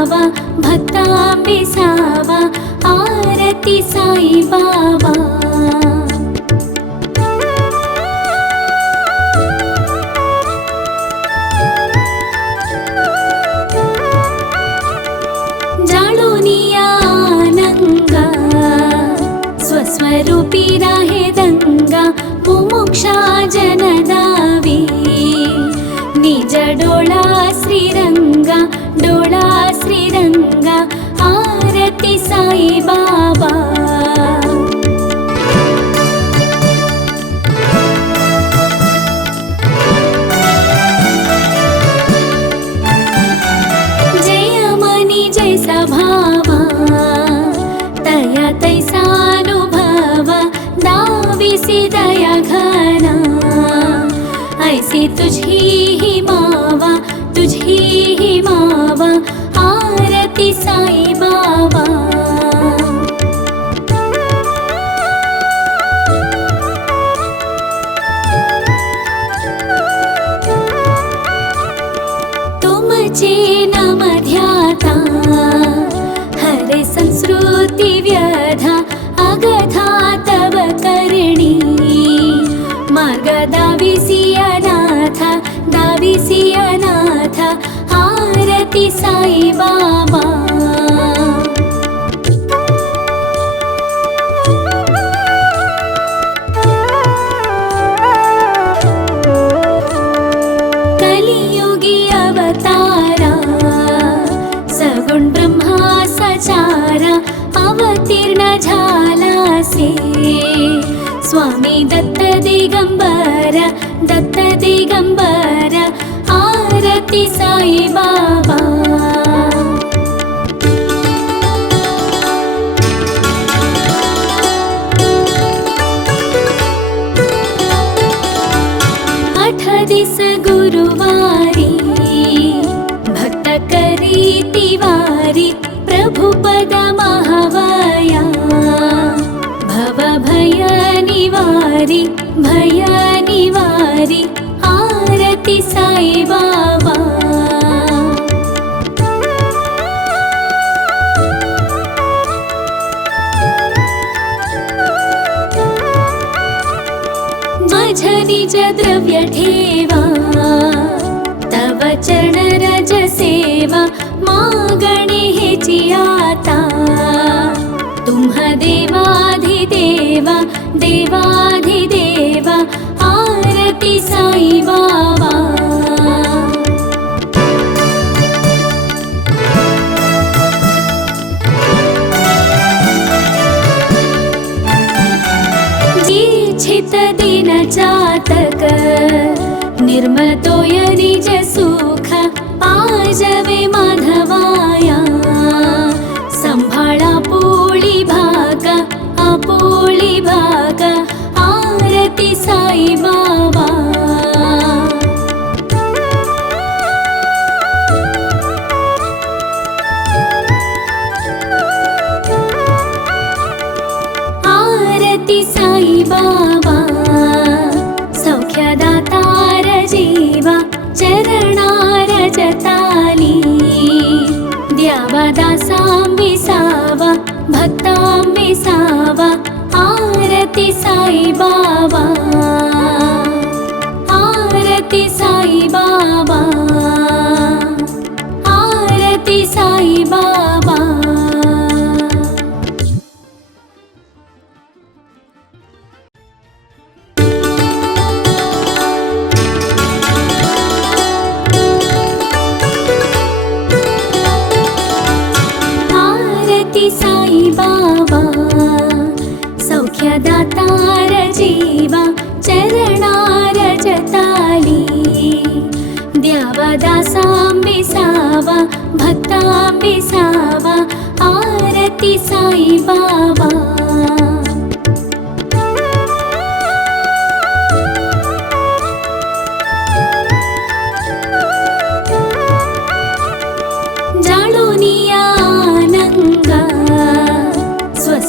सावा भक्तांबे सावा आरती साई बाबा। स्वरूपी राहे दंगा मुमुक्षा जनदावी निज डोळा श्रीरंगा आरती साई बाबा। जय मनी जैसा भावा तया तैसा दाविसी दया घना ऐसी तुझी ही मावा आरती साई बाबा। तुमचे नाम ध्याता हरे संस्कृती व्यधा अगधा तव करणी मार्ग दाविसी अनाथ आरती साई बाबा। कलियुगी अवतारा सगुण ब्रह्मा सचारा अवतीर्ण झालासे स्वामी दत्त दिगंबर आरती साई बाबा। आठ दिस गुरुवारी भक्त करी तिवारी प्रभु पद महावया भव भय निवारी आरती साई बाबा। माझ निज द्रव्य ठेवा तव चरण रज सेवा मागणे हेची आता तुम्ह देवाधिदेवा आरती साई बाबा। जीछित दिन जातक निर्मल तोय निज सुख पाजवे माधवाया संभाळा पोळी भाग आरती साई बाबा। आरती साई बाबा सौख्यदातार जीवा चरणार जताली द्यावा दासांबे सावा भक्तांबे सावा आरती साई बाबा। आरती साई बाबा आरती साई बाबा। आरती साई बाबा सौख्यदातार जीवा चरणार जताली द्यावा दासांबे सावा भक्तांबे सावा आरती साई बाबा।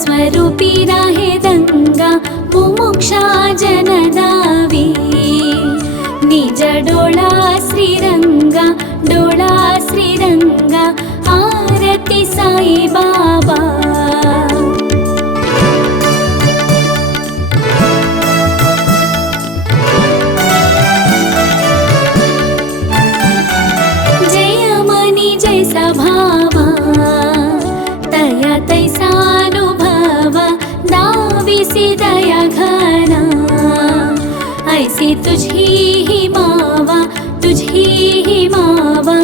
स्वरूपी राहे दंगा मुमुक्षा जनदावी निज डोळा श्रीरंगा आरती ऐसी तुझी ही मावा, तुझी ही मावा,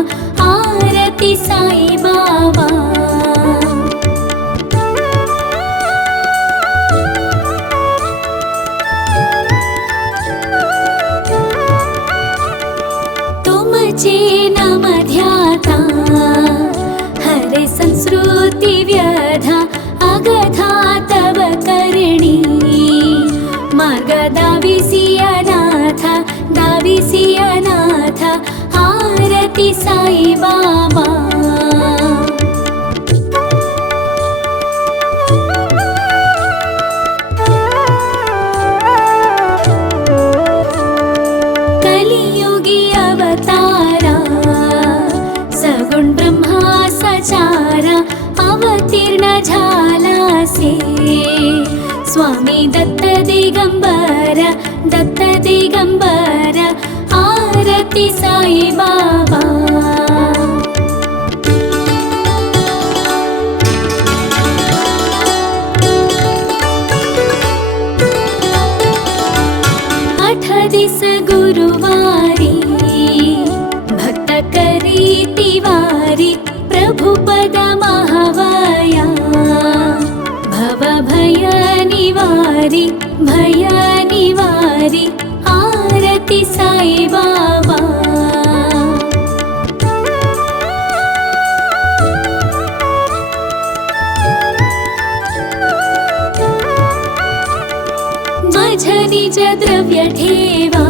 आरती साई बाबा। तुमचे नाम ध्याता हरे संस्कृती व्यधा, अगधा तव करणी मार्ग दाविसी अनाथ, दाविसी अनाथ, आरती साई बाबा। कलियुगी अवतारा सगुण ब्रह्मा सचारा, अवतीर्ण झालासे स्वामी दत्त दिगंबर, दत्त दिगंबर, आरती साई बाबा। आठ दिस गुरुवारी भक्त करी तिवारी, प्रभु पद महावया भव भय निवारी, भय निवारी, आरती साई बाबा। माझ निज द्रव्य ठेवा,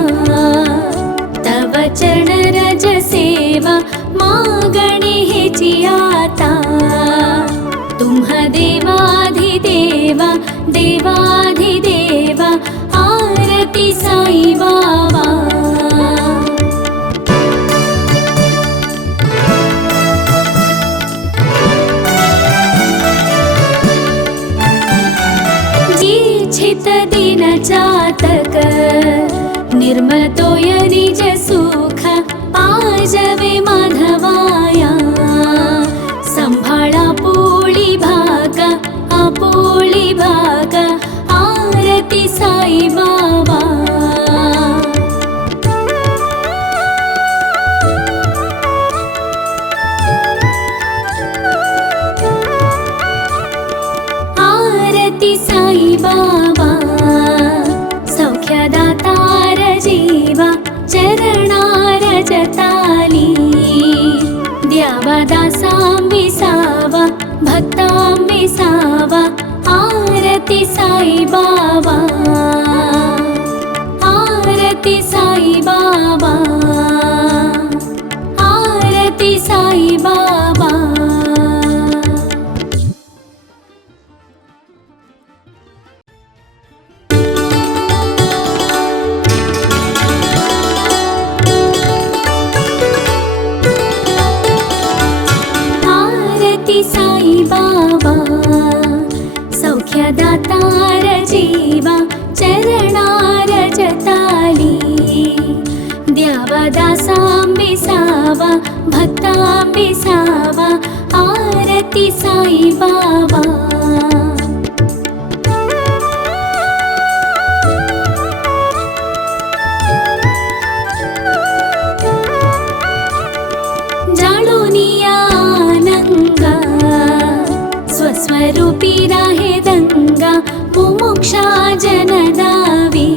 तव चरण रज सेवा, मागणे हेची आता तुम्हा देवाधिदेवा, देवाधिदेवा, आरती साई बाबा। जिच्छित दिन चातक, निर्मल तोय निज सुख, पाजवे माधवाया संभाळा पोळी भाग, आपोळी भाग, आरती साई बाबा। आरती साई बाबा, सौख्यदातार जीवा, चरणार जताली द्यावा दासां विसावा, भक्तां विसावा, आरती साई बाबा। आरती साई बाबा, आरती साई बाबा। आरती साई बाबा, सौख्यदातार जीवा, चरणार जताली द्यावा दासां विसावा, भक्तां विसावा, आरती साई बाबा। स्वस्वरूपी राहे दंगा, मुमुक्षा जनदावी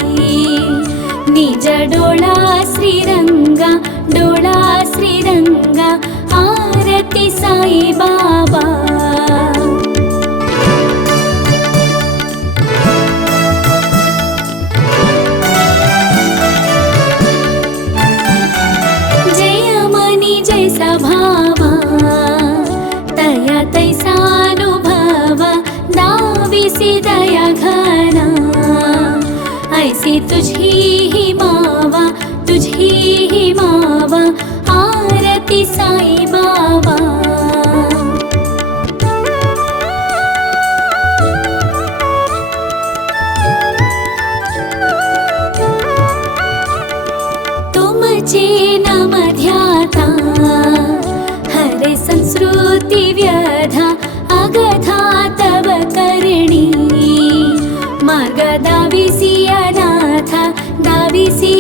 निज डोळा श्रीरंगा, डोळा श्रीरंगा, आरती साई बाबा। जय मनी जैसा भावा, तया तैसानुभवा, दाविसी दया घना, ऐसी तुझी ही मावा, तुझी ही मावा, आरती साई बाबा। तुमचे नाम ध्याता हरे संस्कृती व्यधा, अगधा तव करणी मार्ग दाविसी अनाथ, दाविसी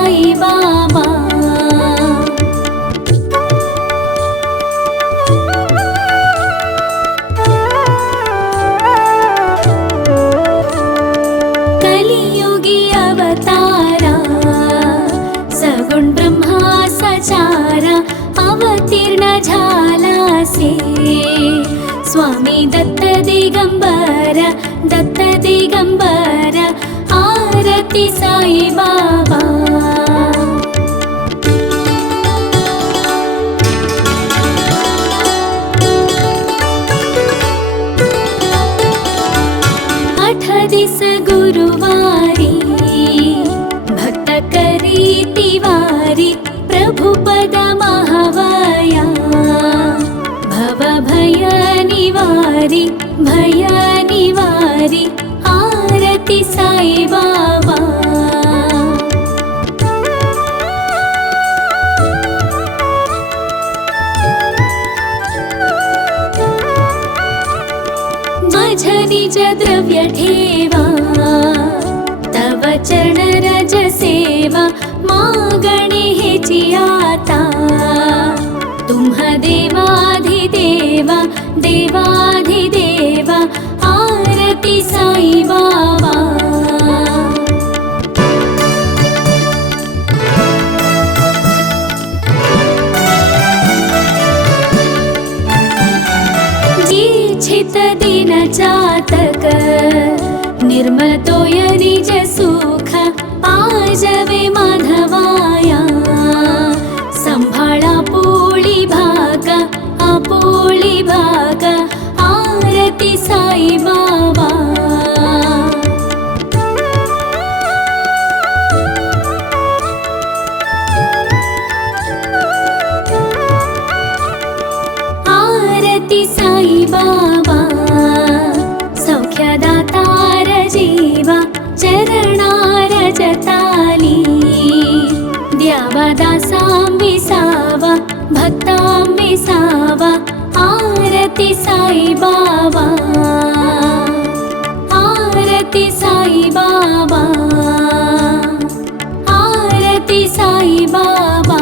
साई बाबा। कलियुगी अवतारा सगुण ब्रह्मा सचारा अवतीर्ण झाला से स्वामी दत्त दिगंबर दत्त दिगंबर आरती साई बाबा। आठ दिस गुरुवारी भक्त करी तिवारी प्रभु पद महावाया भव भय निवारी भय निवारी आरती साई बाबा। माझ निज द्रव्य ठेवा तव चरण रज सेवा मागणे हेची आता तुम्हा देवाधिदेवा देवाधिदेवा आरती साई बाबा। इच्छित दिन चातक निर्मल तोय निज सुख पाजवे माधवाया संभाळा पोळी भागा आपोळी भागा आरती साई बाबा। आरती साई बाबा सौख्यदातार जीवा चरणार जताली द्यावा दासां विसावा भक्तां विसावा आरती साई बाबा। आरती साई बाबा आरती साई बाबा।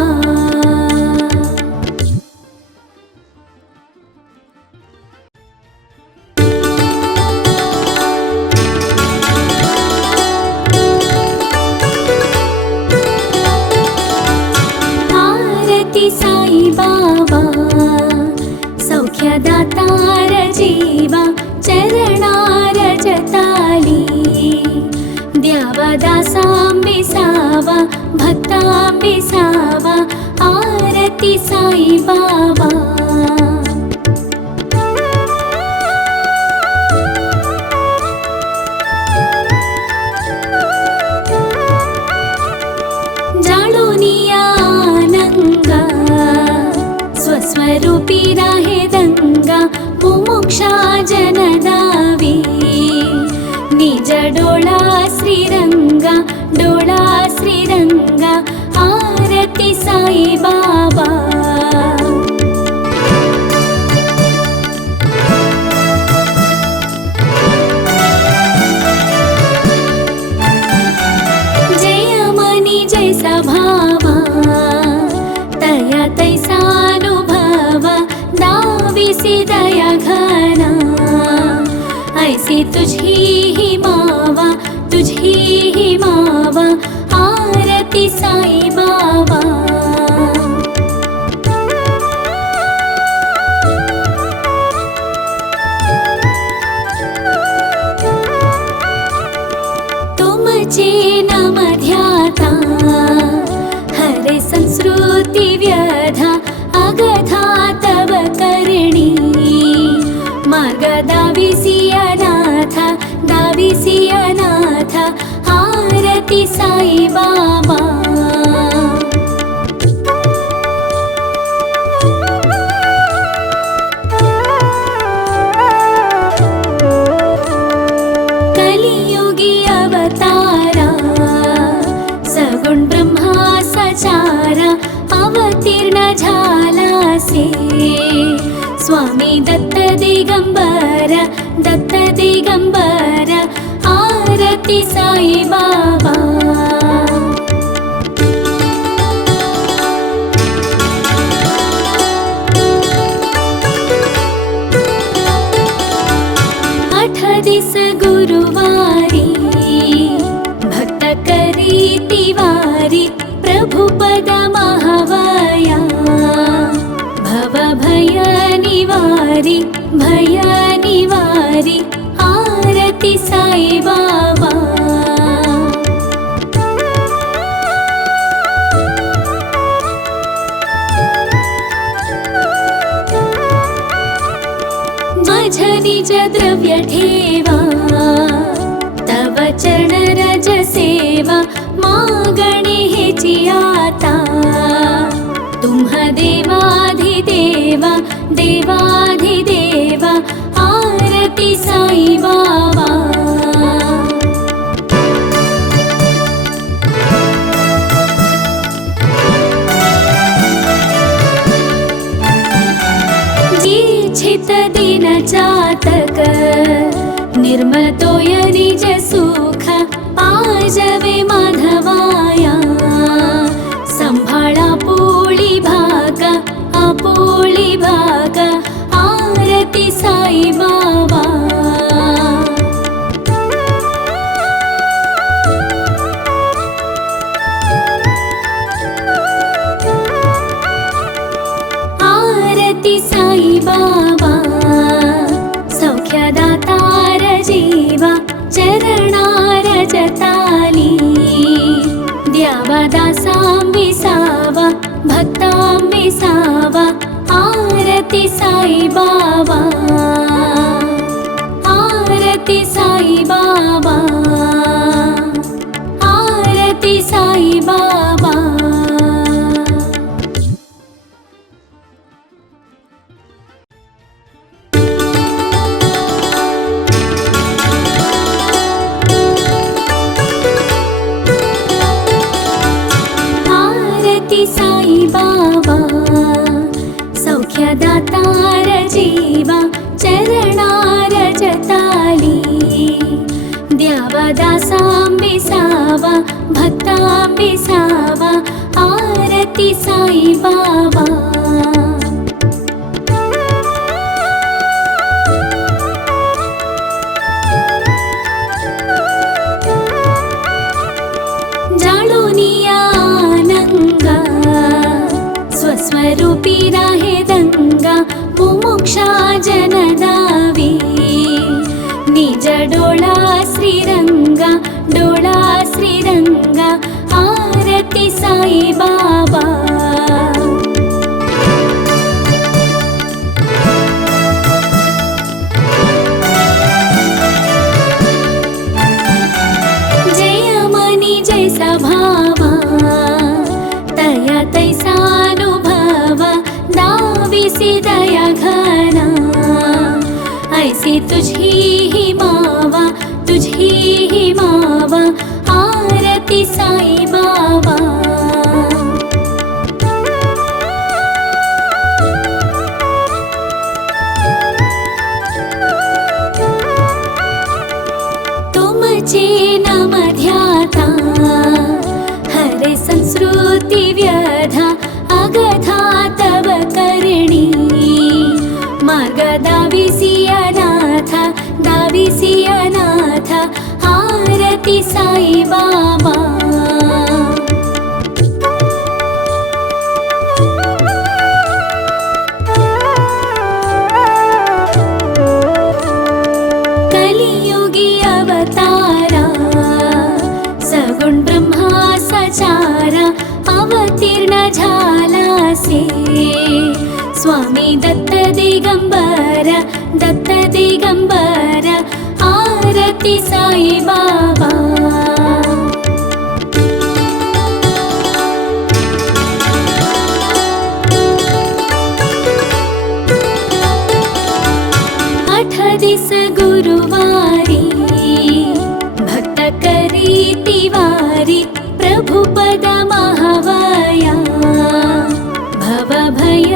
आरती साई बाबा सौख्यदातार जीवा चरणार जताली द्यावा दासां विसावा भक्तां विसावा आरती साई बाबा। जाळोनिया आनंगा स्वस्वरूपी राहे दंगा मुमुक्षा जनदावी निज डोळा श्रीरंगा डोळा श्रीरंगा आरती साई बाबा। जय मनी जैसा भावा तया तैसानुभवा दाविसी दया घना ऐसी तुझी ही मावा तुझी ही मावा आरती साई बाबा। तुमचे नाम ध्याता हरे संस्कृती व्यधा अगधा तव करणी मार्ग दाविसी अनाथ आरती साई बाबा। कलियुगी अवतारा सगुण ब्रह्मा सचारा अवतीर्ण झाला से स्वामी दत्त दिगंबर दत्त दिगंबर आरती साई बाबा। निवारी भय निवारी आरती साई बाबा। माझ निज द्रव्य ठेवा तव चरण रज सेवा मागणे हेची आता। तुम्हा देवाधिदेवा देवाधिदेवा आरती साई बाबा। जिच्छित दिन चातक निर्मल तोय निज सुख पाजवे माधवाया। संभाळा पोळी भागा आपोळी भागा आरती साई बाबा। आरती साई बाबा सौख्यदातार जीवा चरणार जताली। द्यावा दासां विसावा भक्तां विसावा आरती साई बाबा। आरती साई बाबा आरती साई बाबा। आरती साई बाबा सौख्यदातार जीवा चरणार जताली। द्यावा दासां विसावा भक्तां विसावा आरती साई बाबा। जाळोनिया आनंगा स्वस्वरूपी राहे दंगा मुमुक्षा जनदावी। निज डोळा श्रीरंगा डोळा श्रीरंगा आरती साई बाबा। जय मनी जैसा भावा तया तैसानुभवा दाविसी दया घना। ऐसी तुझी ही मावा तुझी ही मावा आरती साई बाबा। तुमचे नाम ध्याता हरे संस्कृती व्यधा अगधा तव करणी। मार्ग दाविसी अनाथ दाविसी अनाथ आरती साई बाबा। कलियुगी अवतारा सगुण ब्रह्मा सचारा अवतीर्ण झालासे। स्वामी दत्त दिगंबर दत्त दिगंबर आरती साई बाबा। आठ दिस गुरुवारी भक्त करी तिवारी प्रभुपद महावया। भव भय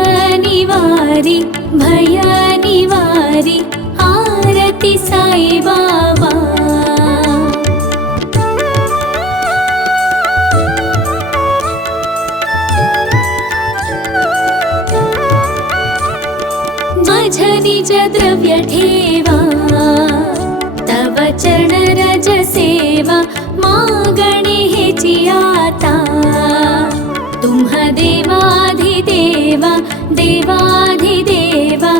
निवारी भय निवारी आरती साई बाबा। माझ निज द्रव्य ठेवा तव चरण रज सेवा मागणे हेची आता। तुम्हा देवाधिदेवा देवाधिदेवा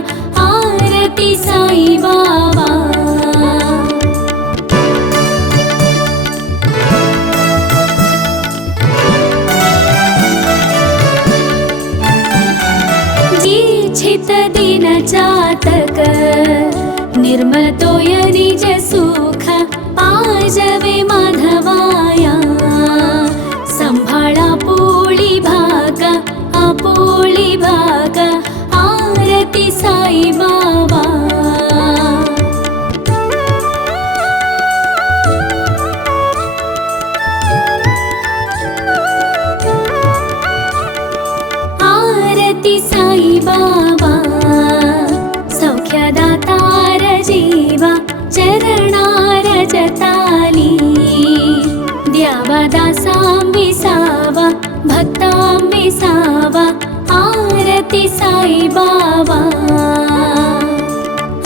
साई बाबा। दीक्षित दिन चातक निर्मल तोय निज सुख पाजवे माधवाया। संभाळा पोळी भाग आपोळी भाग आरती साई बाबा। आरती साई बाबा सौख्यदातार जीवा चरणार जताली। द्यावा दासांबिसावा भक्तांबिसावा आरती साई बाबा।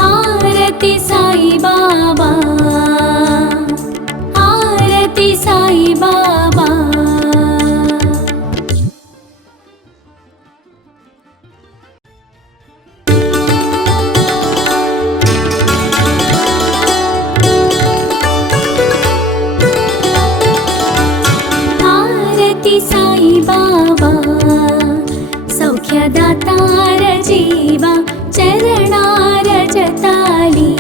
आरती साई बाबा आरती साई बाबा। आरती साई बाबा सौख्यदातार जीवा चरणार जताली।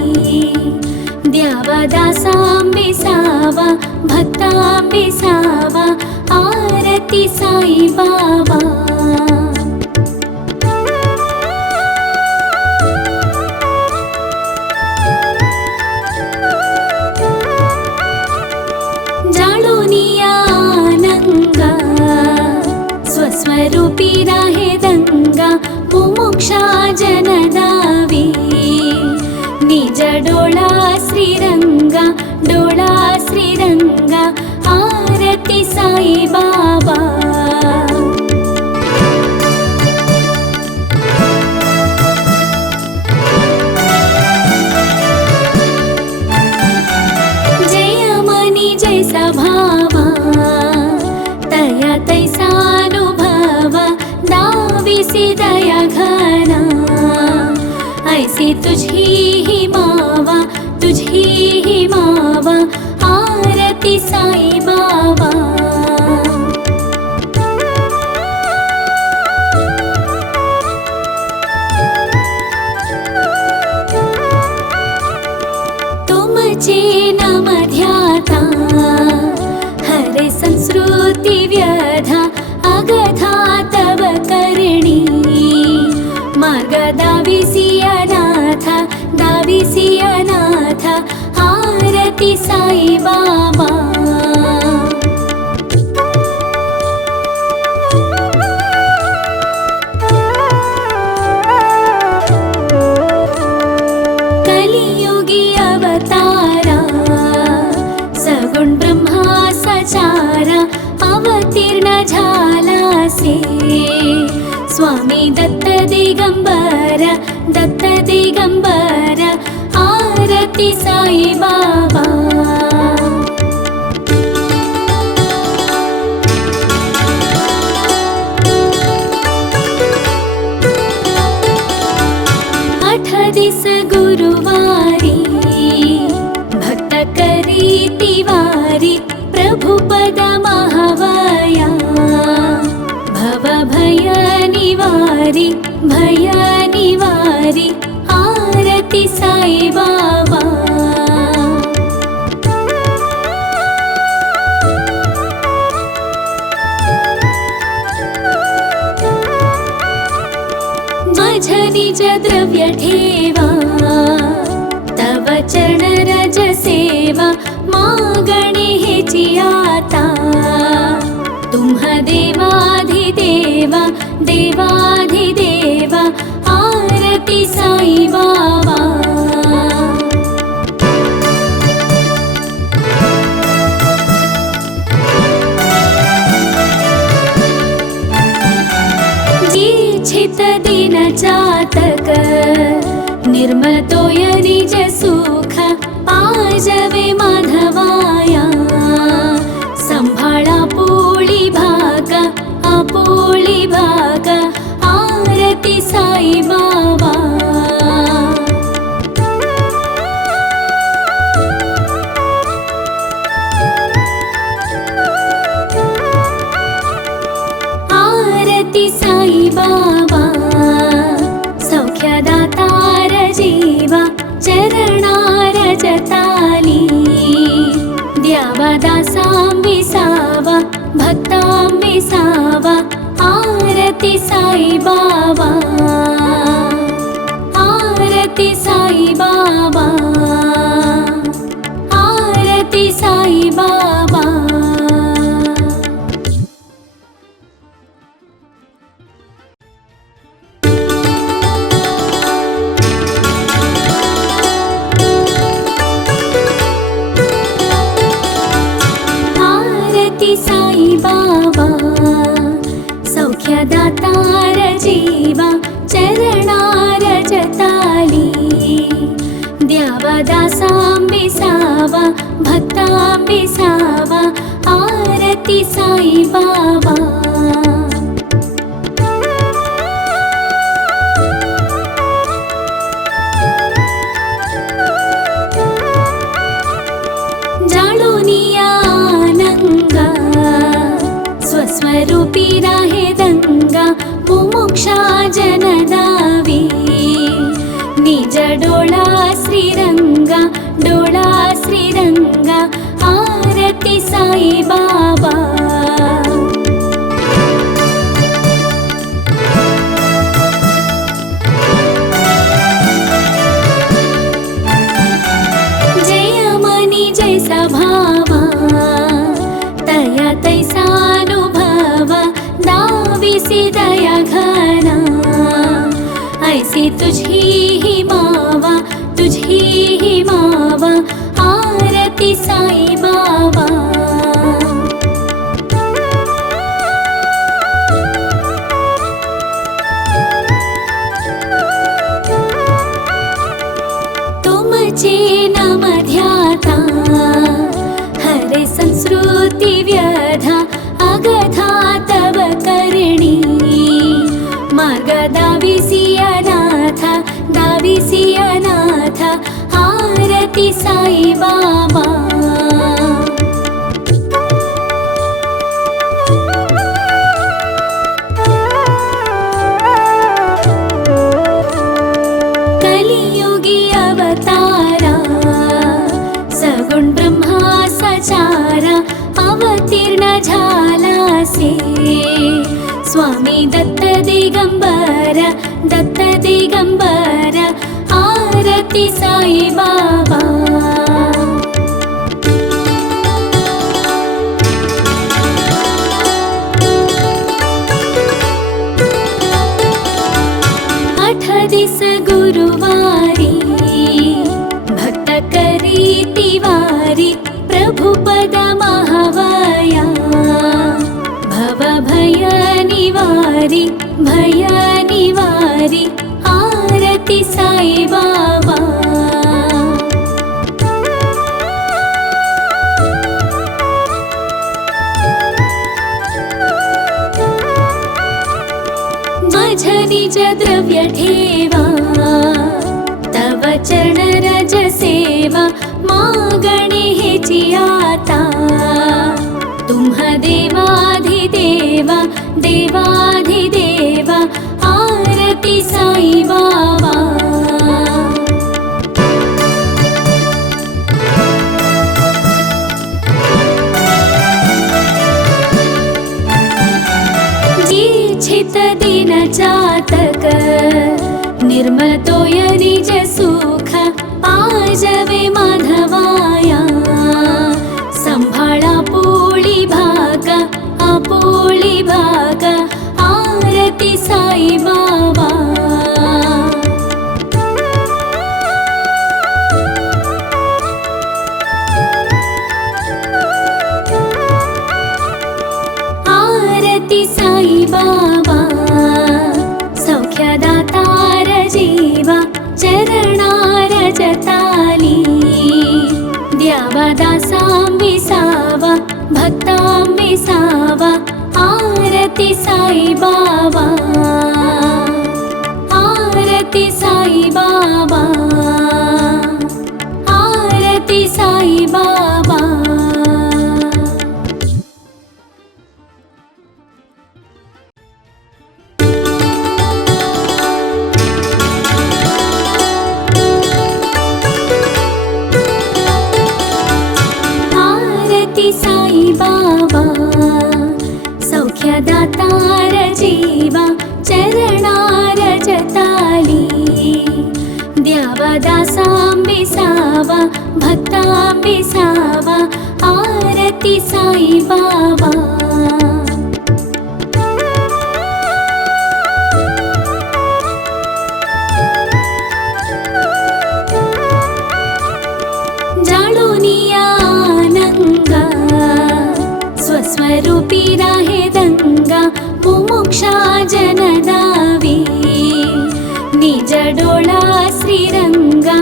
द्यावा दासांबिसावा भक्तांबिसावा आरती साई बाबा। जाळूनिया आनंगा स्वस्वरूपी राहे दंगा मुमुक्षा जनदावी। निज डोळा श्रीरंगा डोळा श्रीरंगा आरती साई बाबा। जय मनी जैसा भावा तया तैसानुभवा। दाविसी दया घना ऐसी तुझी ही मावा तुझी ही मावा आरती साई बाबा। तुमचे नाम ध्याता हरे संस्कृती व्यधा अगधा तव करणी। मार्ग दाविसी अनाथ आरती साई बाबा। कलियुगी अवतारा सगुण ब्रह्मा सचारा अवतीर्ण झालासे। स्वामी दत्त दिगंबर आरती साई बाबा। आठ दिस गुरुवारी भक्त करी तिवारी। प्रभु पद महावया भव भय निवारी भय निवारी आरती साई बाबा। माझ निज द्रव्य ठेवा तव चरण रज सेवा। मागणे हेची आता तुम्हा देवाधिदेवा देवाधिदेवा आरती साई बाबा। दीक्षित दिन चातक निर्मल तोय निज सुख पाजवे माधवाया। संभाळा पोळी भाग आपोळी भाग आरती साई बाबा। रजताली द्यावा दासां विसावा भक्तां विसावा आरती साई बाबा आरती साई बाबा आरती साई बाबा आरती साई बाबा सौख्यदातार जीवा चरणार रजताली द्यावा दासां विसावा भक्तां विसावा आरती साई बाबा जाळुनिया आनंगा स्वस्वरूपी राहे दंगा मुमुक्षा जनदावी निज डोळा श्रीरंगा आरती साई बाबा जय मनी जैसा भावा तया तैसानुभवा दाविसी दया घना ऐसी तुझी ही मावा आरती साई बाबा तुमचे नाम ध्याता हरे संस्कृती व्यधा अगधा तव करणी मार्ग दाविसी अनाथ आरती साई बाबा कलियुगी अवतारा सगुण ब्रह्मा सचारा अवतीर्ण झालासे स्वामी दत्त दिगंबर आरती साई बाबा आठ दिस गुरुवारी भक्त करी तिवारी प्रभु पद महावया भव भय निवारी आरती साई बाबा माझ निज द्रव्य ठेवा तव चरण रज सेवा मागणे हेची आता तुम्हा देवाधिदेवा आरती साई बाबा छित दिन चातक निर्मल तोय निज सुख पाजवे माधवाया संभाळा पोळी भाग आरती साई बाबा आरती साई बाबा सौख्यदातार जीवा चरणार रजताली द्यावा दासां विसावा भक्तां विसावा आरती साई बाबा आरती साई बाबा आरती साई बाबा साई बाबा सौख्यदातार जीवा चरणार जताली द्यावा दासांबिसावा भक्तांबिसावा आरती साई बाबा स्वरूपी राहे दंगा मुमुक्षा जनदावी निज डोळा श्रीरंगा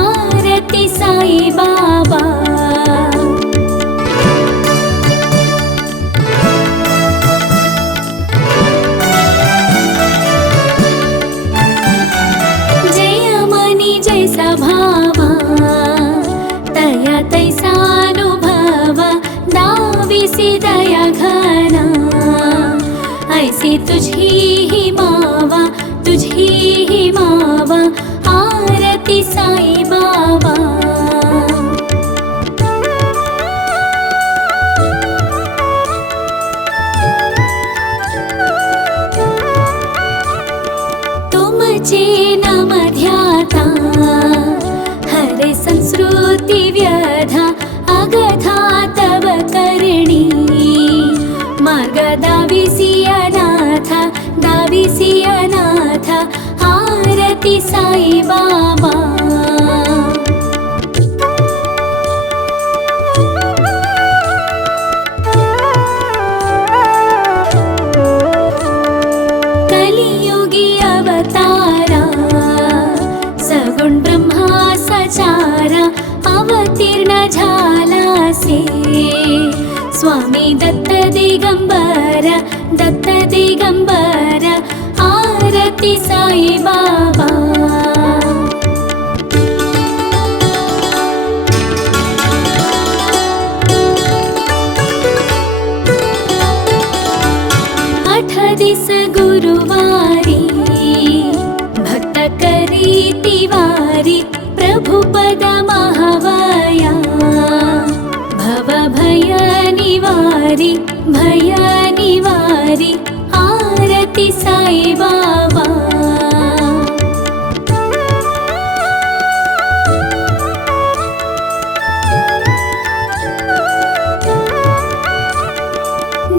आरती साई बाबा जय मनी जैसा भावा तया तैसा दाविसी दया घना ऐसी तुझी ही मावा आरती साई बाबा तुमचे नाम ध्याता हरे संस्कृती व्यधा अगधा तव करणी मार्ग दाविसी अनाथ आरती साई बाबा कलियुगी अवतारा सगुण ब्रह्मा सचारा अवतीर्ण झालासे स्वामी दत्त दिगंबर आरती साई बाबा आठ दिस गुरुवारी भक्त करीती वारी प्रभुपद महावया भव भय निवारी आरती साई बाबा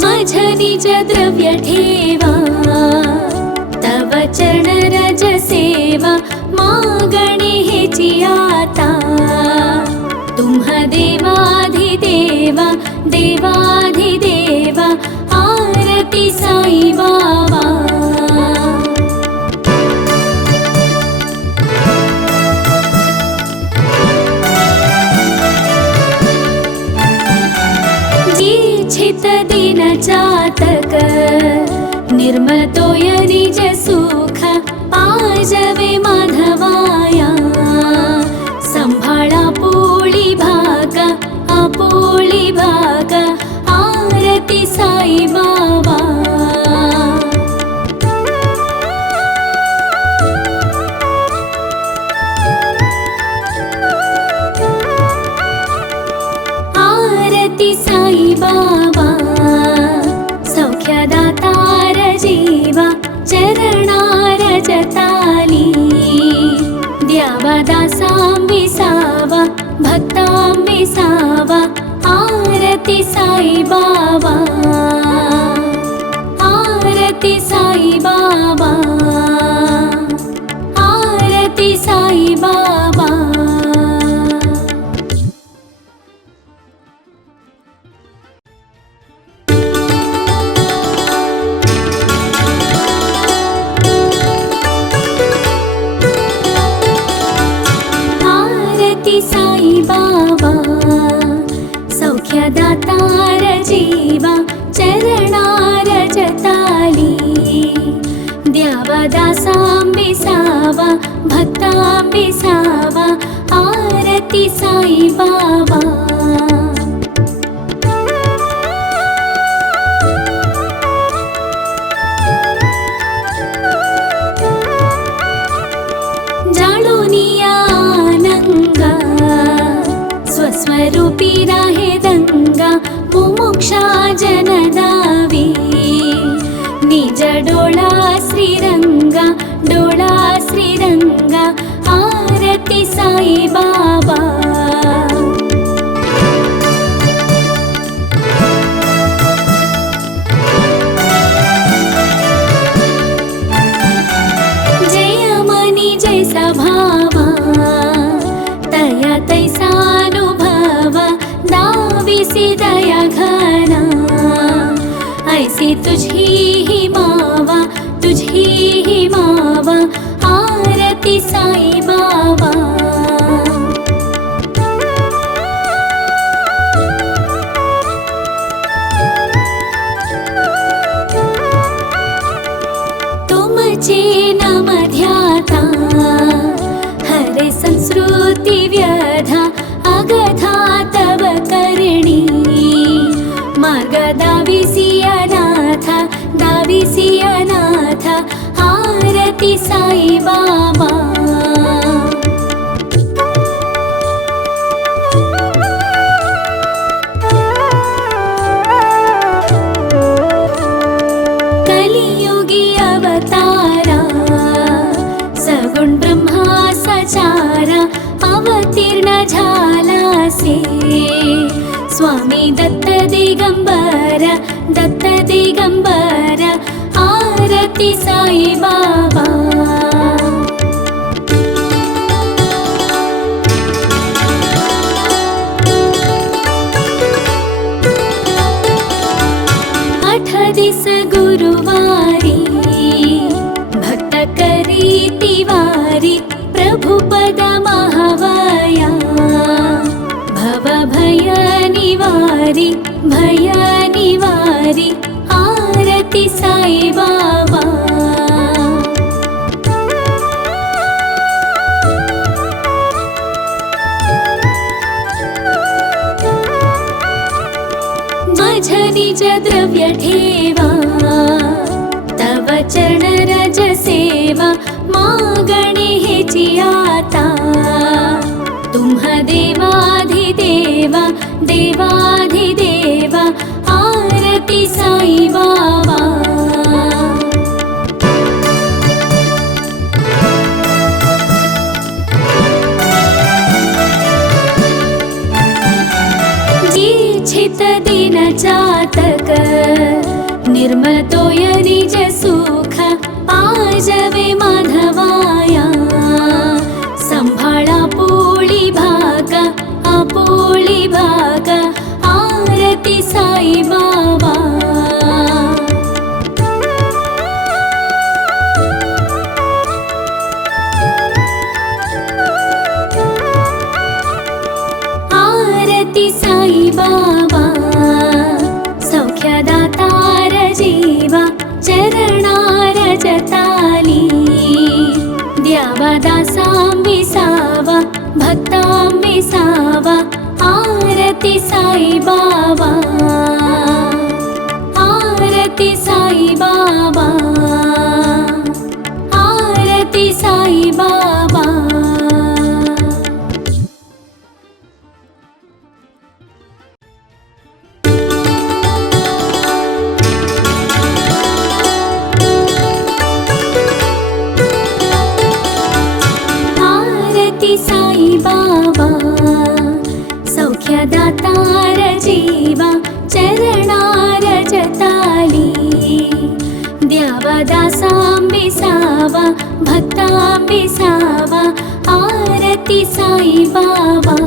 माझ निज द्रव्य ठेवा तव चरण रज सेवा मागणे हेची आता तुम्ह देवाधिदेवा आरती साई बाबा जीच्छित दिन चातक निर्मल तोय निज सुख पाजवे माधवाया संभाळा पोळी भाग आरती साई बाबा आरती साई बाबा सौख्यदातार जीवा चरणार जताली द्यावा दासांबिसावा भक्तांबिसावा आरती साई बाबा आरती साई बाबा आरती साई बाबा आरती साई बाबा सौख्यदातार जीवा चरणार जताली द्यावा दासांबिसावा भक्तांबिसावा आरती साई बाबा स्वस्वरूपी राहे दंगा मुमुक्षा जनदावी निज डोळा श्रीरंगा आरती साई बाबा जय मनी जैसा भावा तया तैसानुभवा दाविसी दया घना ऐसी तुझी ही मावा आरती साई बाबा तुमचे नाम ध्याता हरे संस्कृती व्यधा अगधा तव करणी मार्ग दाविसी अनाथ आरती साई बाबा कलियुगी अवतारा सगुण ब्रह्मा सचारा अवतीर्ण झालासे स्वामी दत्त दिगंबर आरती साई बाबा आठ दिस गुरुवारी भक्त करी तिवारी प्रभुपद महावया भव भय निवारी आरती साई बाबा माझ निज द्रव्य ठेवा तव चरण रज सेवा मागणे हेची आता तुम्हा देवाधिदेवा आरती साई बाबा जिच्छित दिन चातक निर्मल तोय निज सुख पाजवे माधवाया संभाळा पोळी भागा आरती साई बाबा आरती साई बाबा सौख्यदातार जीवा चरणार जताली द्यावा दासांबिसावा भक्तांबिसावा आरती साई बाबा आरती साई बाबा आरती साई बाबा आरती साई बाबा सौख्यदातार जीवा चरणार जताली द्यावा दासांबिसावा भक्तांबिसावा आरती साई बाबा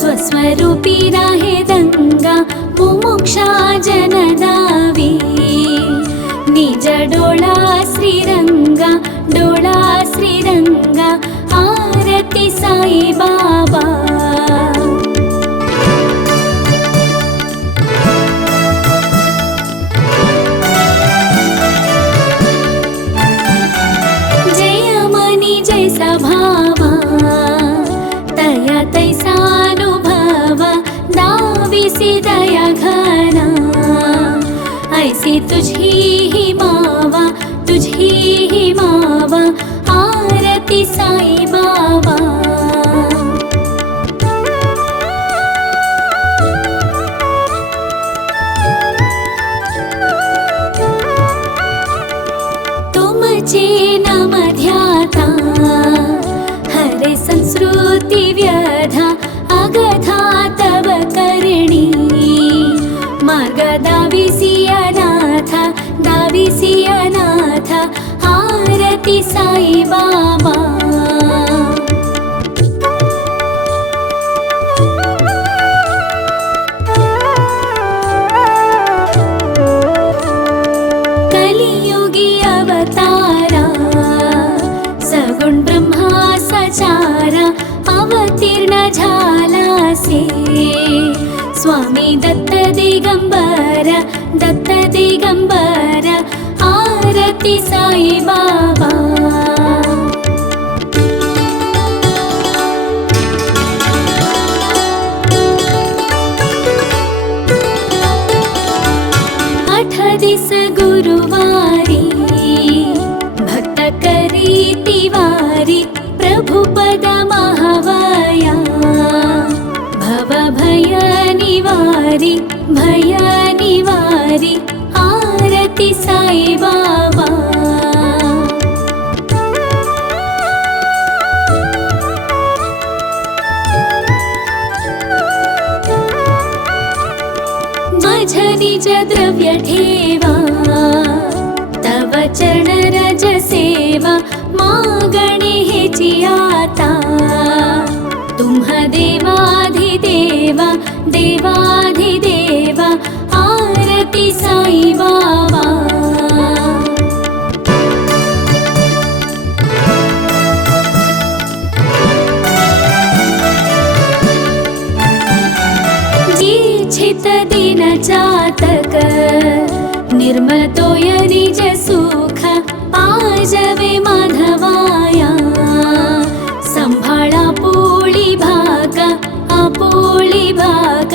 स्वस्वरूपी राहे दंगा मुमुक्षा जनदावी निज डोळा श्रीरंगा आरती साई बाबा जय मनी जैसा भावा तया तैसानुभवा दाविसी दया घना, ऐसी तुझी ही मावा, तुझी ही मावा, आरती साई बाबा. तुमचे नाम ध्याता हरे संस्कृती व्यधा, अगधा तव करणी मार्ग दाविसी अनाथ, दाविसी अनाथ, आरती साई बाबा. कलियुगी अवतारा सगुण ब्रह्मा सचारा, अवतीर्ण झालासे स्वामी दत्त दिगंबर, दत्त दिगंबर, आरती साई बाबा. आठ दिस गुरुवारी भक्त करी तिवारी, प्रभु पद महावया भव भय निवारी, भय निवारी, आरती साई बाबा. माझ निज द्रव्य ठेवा, तव चरण रज सेवा, मागणे हेची आता, तुम्हा देवाधिदेवा, देवाधिदेवा, आरती साई बाबा. जिच्छित दिन जातक, निर्मल तोय निज सुख, पाजवे माधवाया, संभाळा पोळी भाग, आपोळी भाग,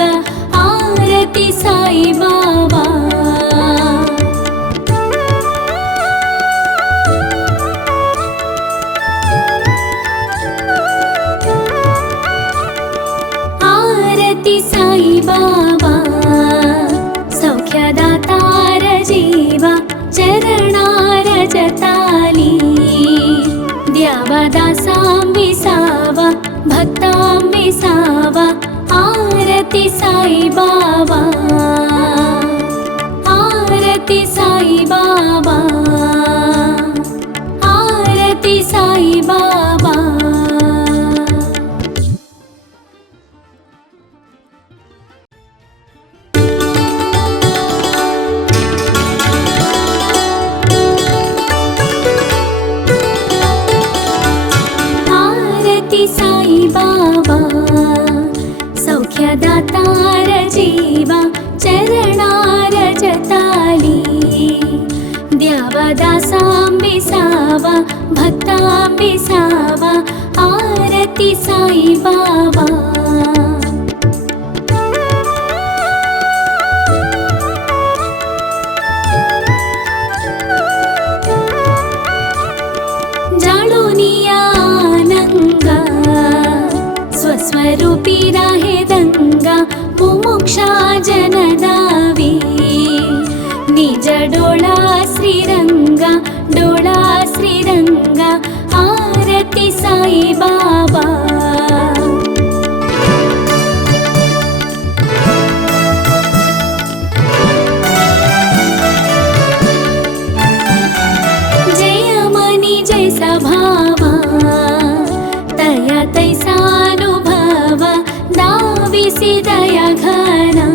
आरती साई बाबा. आरती साई बाबा, सौख्यदातार जीवा, चरणार जताली, द्यावा दासांबिसावा, भक्तांबिसावा, आरती साई बाबा. आरती साई बाबा, आरती साई बाबा. आरती साई बाबा, सौख्यदातार जीवा, चरणार जताली, द्यावा दासांबिसावा, भक्तांबिसावा, आरती साई बाबा. जाळूनिया आनंगा, स्वस्वरूपी राहे दंगा, मुमुक्षा जनदावी, निज डोळा श्रीरंगा, डोळा श्रीरंगा, आरती साई बाबा. जय मनी जैसा भावा, तया तैसानुभवा, दाविसी दया घना,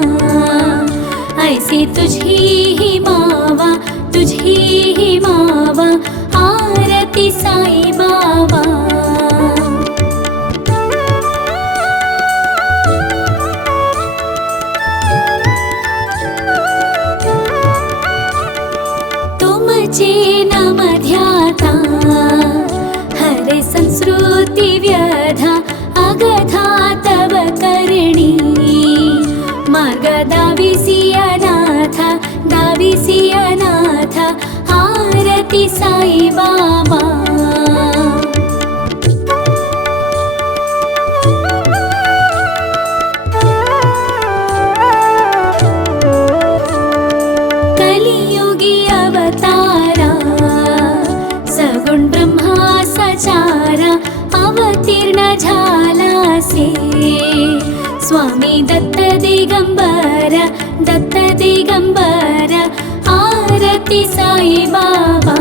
ऐसी तुझी ही मावा, तुझी ही मावा, आरती साई बाबा. तुमचे नाम ध्याता हरे संस्कृती व्यधा, अगधा तव करणी मार्ग दाविसियनाथ दाविसियनाथ आरति साई बाबा कलियुगी अवतारा सगुण ब्रह्मा सचारा अवतीर्ण झाला से स्वामी दत्त दिगंबर आरती साई बाबा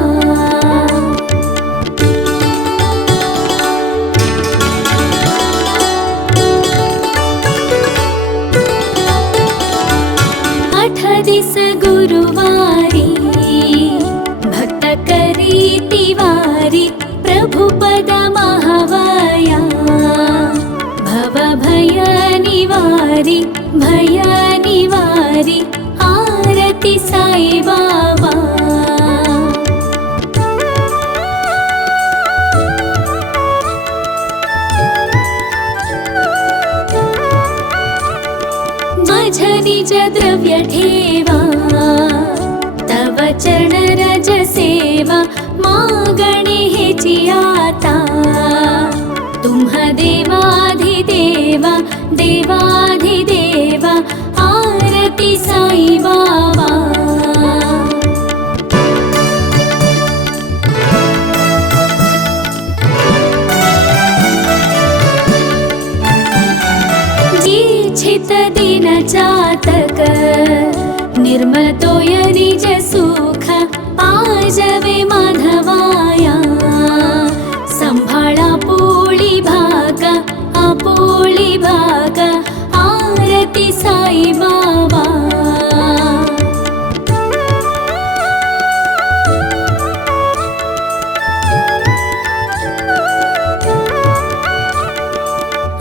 आठ दिस गुरुवारी भक्त करी तिवारी प्रभु पद महावया भव भय निवारी आरती साई बाबा माझ निज द्रव्य ठेवा तव चरण रज सेवा मागणे हेची आता तुम्ह देवाधिदेवा देवाधिदेवा आरती साई बाबा जीछित दिन जातक निर्मल तोय निज सुख पाजवे माधवाया संभाळा पोळी भाग आरती साई बाबा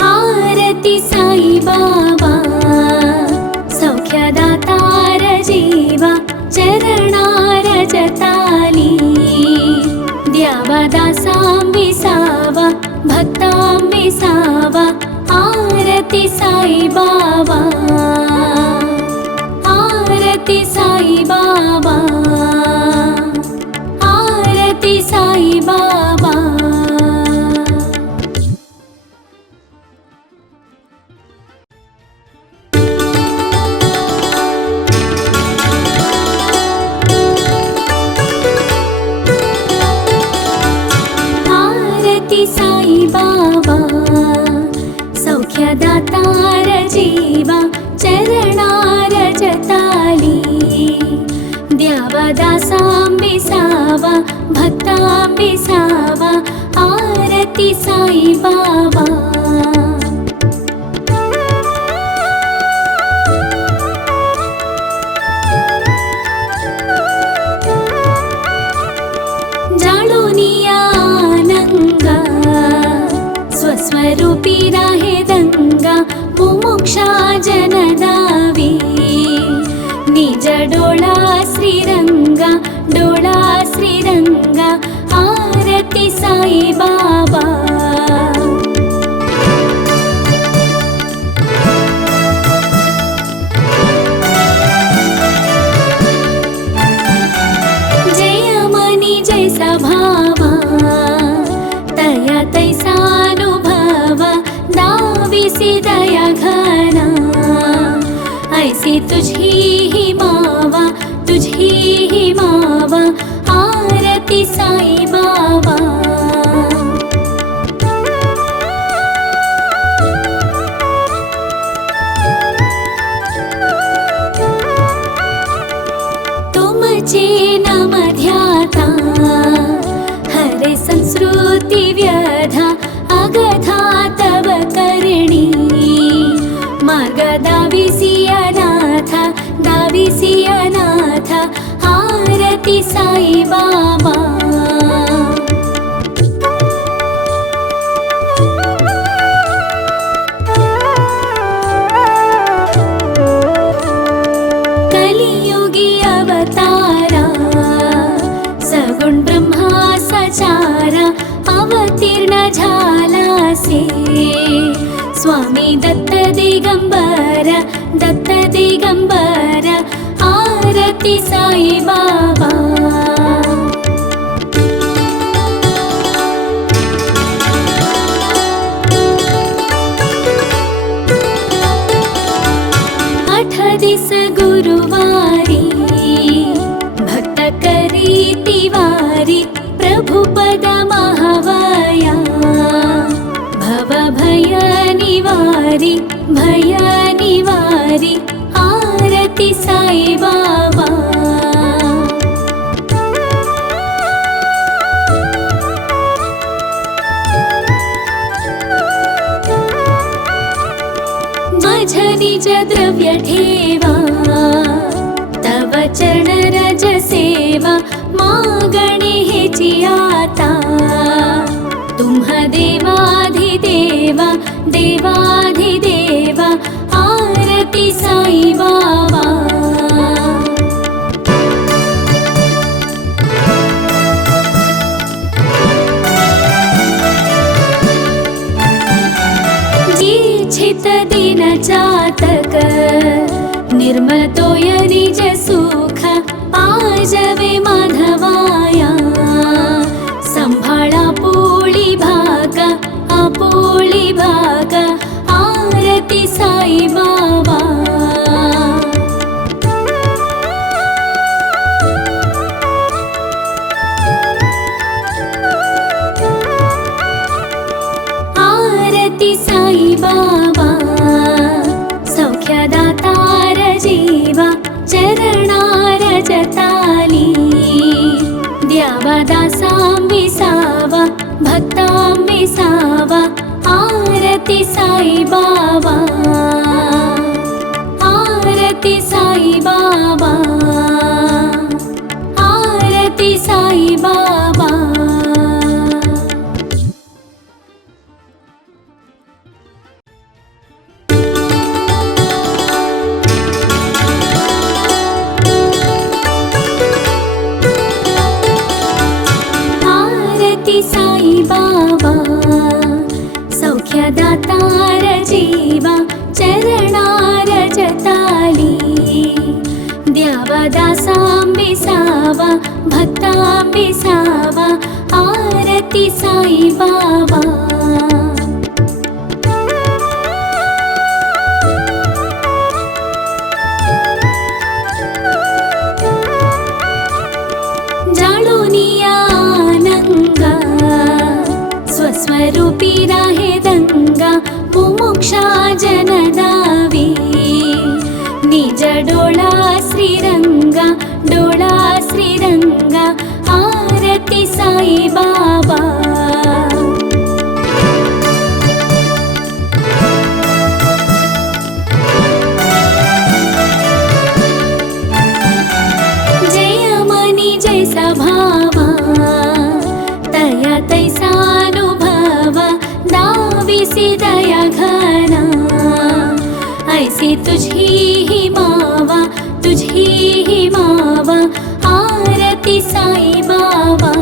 आरती साई बाबा सौख्यदातार जीवा चरणार जताली द्यावा दासां विसावा भक्तां विसावा आरती साई बाबा आरती साई बाबा आरती साई बाबा आरती साई बाबा सौख्यदातार जीवा चरणार जताली द्यावा दासां विसावा भक्तां विसावा आरती साई बाबा जाणूनिया आनंगा स्वस्वरूपी राहे दंगा मुमुक्षा जनदावी निज डोळा श्रीरंगा आरती साई बाबा जय मनी जैसा भावा तया तैसानुभवा दाविसी दया घना ऐसी तुझी ही मावा आरती साई बाबा तुमचे नाम ध्याता हरे संस्कृती व्यधा अगधा तव करणी मार्ग दाविसियनाथ आरती साई बाबा कलियुगी अवतारा सगुण ब्रह्मा सचारा अवतीर्ण झाला से स्वामी दत्त दिगंबर आरती साई बाबा। दिस गुरुवारी भक्त करी तिवारी प्रभु पद महावाया भव भय निवारी आरती साई बाबा। माझ निज द्रव्य ठेवा तव चरण रज सेवा मागणे हेची आता तुम्हा देवाधिदेवा देवाधिदेवा आरती साई बाबा। छित दिन चातक निर्मल तोय निज सुख पाजवे माधवाया संभाळा आपोळी भागा आरती साई बाबा। आरती साई बाबा सौख्यदातार जीवा चरणार जताली द्यावा दासांविसावा भक्तांविसावा आरती साई बाबा। आरती साई बाबा आरती साई बाबा। आरती साई बाबा सौख्यदातार जीवा चरणार जताली द्यावा दासांविसावा भक्तांविसावा आरती साई बाबा। स्वस्वरूपी राहे दंगा मुमुक्षा जनदावी निज डोळा श्रीरंगा आरती साई बाबा। जय मनी जैसा भावा तया तैसा दाविसी दया घना ऐसी तुझी ही मावा आरती साई बाबा।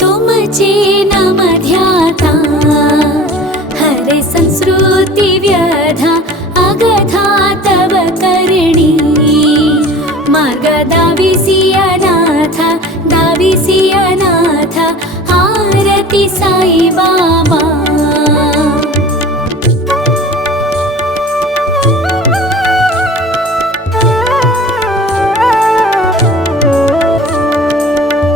तुमचे नाम ध्याता हरे संस्कृती व्यधा अगधा तव करणी मार्ग दाविसी अनाथ आरती साई बाबा।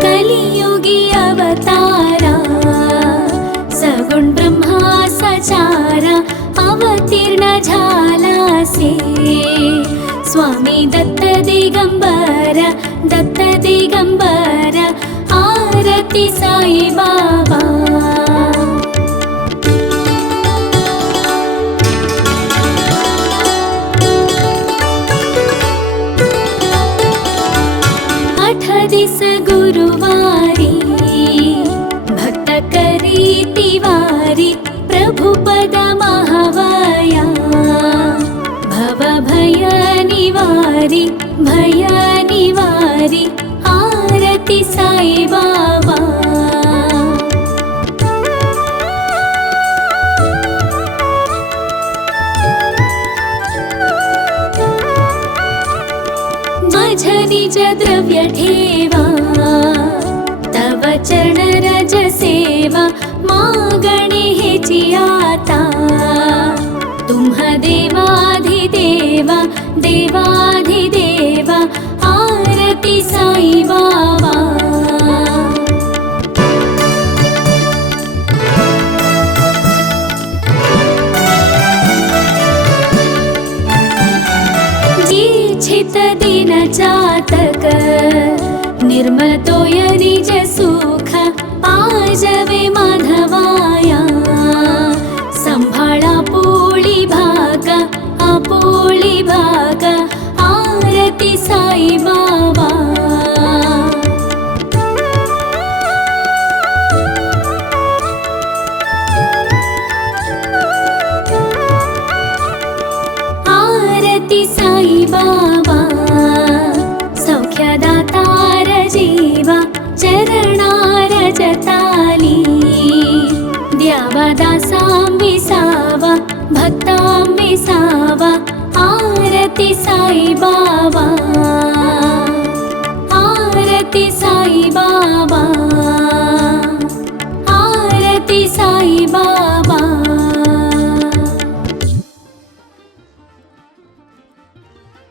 कलियुगी अवतारा सगुण ब्रह्मा सचारा अवतीर्ण झालासे स्वामी दत्त दिगंबर आरती साई बाबा। दिस गुरुवारी भक्त करी तिवारी प्रभु पद महावाया भव भय निवारी आरती साई बाबा। कर्तव्य ठेवा तव चरण रज सेवा मागणे हेची आता तुम्हा देवाधिदेवा देवाधिदेवा आरती साई बाबा छित दिन चातक निर्मल तोय निज सुख पाजवे माधवाया संभाळा पोळी भाग आरती साई बाबा आरती साई बाबा सौख्यदातार जीवा चरणार जताली द्यावा दासांबिसावा भक्तांबिसावा आरती साई बाबा